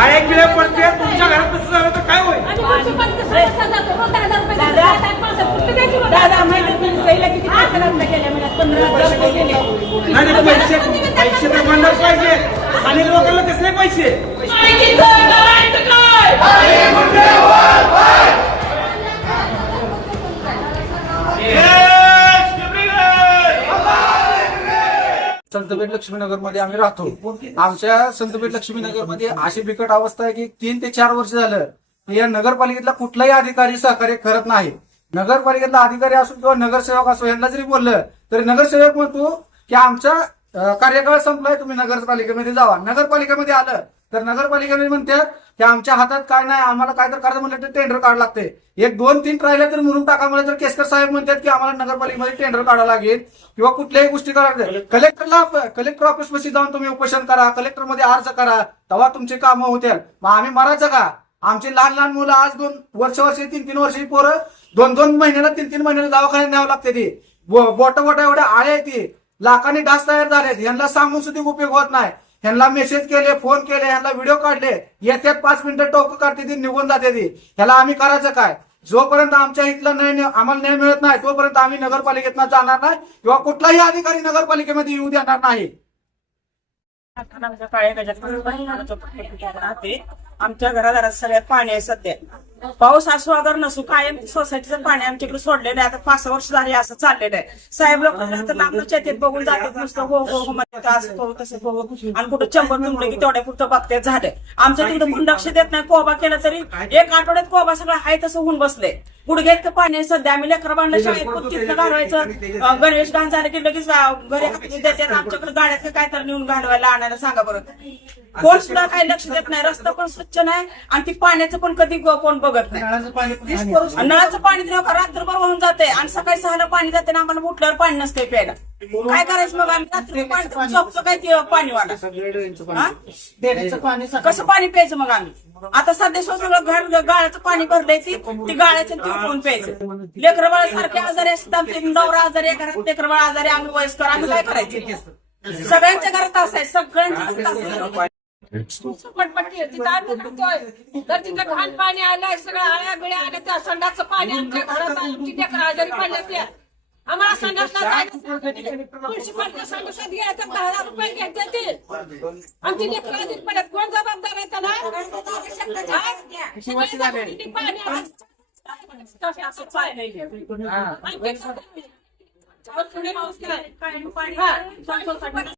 आळ्या गिळ्या पडते तुमच्या घरात तसं झालं तर काय होईल? आणि रुपये दादा. पैसे माहिती तुम्ही किती पैसे लागले गेल्या महिन्यात पंधरा हजार रुपये गेले. नाही नाही, पैसे पैसे तर बनणार पाहिजे. स्थानिक लोकांना कसले पैसे? संतपेठ लक्ष्मीनगरमध्ये आम्ही राहतो. आमच्या संतपेठ लक्ष्मीनगरमध्ये अशी बिकट अवस्था आहे की तीन ते चार वर्ष झालं. या नगरपालिकेतला कुठलाही अधिकारी सहकार्य करत नाही. नगरपालिकेतला अधिकारी असो किंवा नगरसेवक असो यांना जरी बोललं तरी नगरसेवक म्हणतो की आमचा कार्यकाळ संपलाय तुम्ही नगरपालिकेमध्ये जावा. नगरपालिकेमध्ये आलं तर नगरपालिकेमध्ये म्हणतात की आमच्या हातात काय नाही आम्हाला काय तर करायचं म्हणलं तर टेंडर काढावं लागते एक दोन तीन राहिल्या तर म्हणून टाका म्हणलं तर केसकर साहेब म्हणतात की आम्हाला नगरपालिकेमध्ये टेंडर काढावं लागेल किंवा कुठल्याही गोष्टी करायला कलेक्टरला कलेक्टर ऑफिसमध्ये जाऊन तुम्ही उपोषण करा कलेक्टरमध्ये अर्ज करा तेव्हा तुमची कामं होतील. मग आम्ही मरायचं का? आमची लहान लहान मुलं आज दोन वर्ष वर्ष तीन तीन वर्षी पोरं दोन दोन महिन्याला तीन तीन महिन्याला दवाखान्यात न्यावं लागते ती. बोट बोट एवढ्या आळे आहेत ती. लाखांनी डास तयार झालेत यांना सांगून सुद्धा उपयोग होत नाही. ह्यांना मेसेज केले फोन केले ह्यांना व्हिडिओ काढले. येत्यात पाच मिनिटं टोक करते ती निघून जाते ती. ह्याला आम्ही करायचं काय? जोपर्यंत आमच्या इथला न्याय आम्हाला न्याय मिळत नाही तोपर्यंत आम्ही नगरपालिकेत जाणार नाही किंवा कुठलाही अधिकारी नगरपालिकेमध्ये येऊ देणार नाही. आमच्या घरादारात सगळ्यात पाणी आहे सध्या. पाऊस असो अगर नसू कायम सोसायटीचं पाणी आमच्याकडे सोडलेलं आहे. आता पाच सहा वर्ष झाले असं चाललेलं आहे. साहेब लोक तर लांबच्या येतात बघून जातात नुसतं हो हो हो म्हणतात असं हो तसं हो, हो. आणि कुठं चंबर तुमलं की तेवढ्या पुरतं बघतात झालंय आमच्या तिकडे कोण लक्ष देत नाही कोबा केला तरी एक आठवड्यात कोबा सगळं आहे तसं होऊन बसले गुडघ्यात पाणी सध्या आम्ही लेकर बांधलं शाळेत. पण घालवायचं. गणेश गान झालं की लगेच घरी आमच्याकडे गाड्यात काय तर नेऊन घालवायला आणायला सांगा बरं. कोण सुद्धा काही लक्ष देत नाही. रस्ता पण स्वच्छ नाही आणि ती पाण्याचं पण कधी कोण बघत नाही. नळाचं पाणी रात्रभर वाहून जाते. आणि सकाळी सहाला पाणी जाते ना आम्हाला उठल्यावर पाणी नसते प्यायला. काय करायचं मग? आम्ही रात्री पाणी काय पाणी. कसं पाणी प्यायचं मग आम्ही? आता सध्या सगळं घर गाळ्याचं पाणी भरलंय ती ती गाळ्याचं ती उकळून प्यायचं. लेकरबाळ सारखे आजारी असतात आमचे नवरा आजारी घरात लेकरबाळ आजारी आम्ही वयस्कर आम्ही काय करायचे? सगळ्यांच्या घरात असायचं सगळ्यांच्या आहे. तिथं घाण पाणी आलंय सगळं आळ्या बिळ्या आल्या त्या संडासचं पाणी आमच्या घरात आलं. आमची आजारी पडल्या त्या. आम्हाला संडासला पुढची म्युन्सिपालिटी संडासात गेल्या तर दहा हजार रुपये घेते ते. आमची लेकरं आजारी पडत कोण जबाबदार आहे त्याला? हा? सगळे जबाबदारी पाणी आलं. असं पाणी.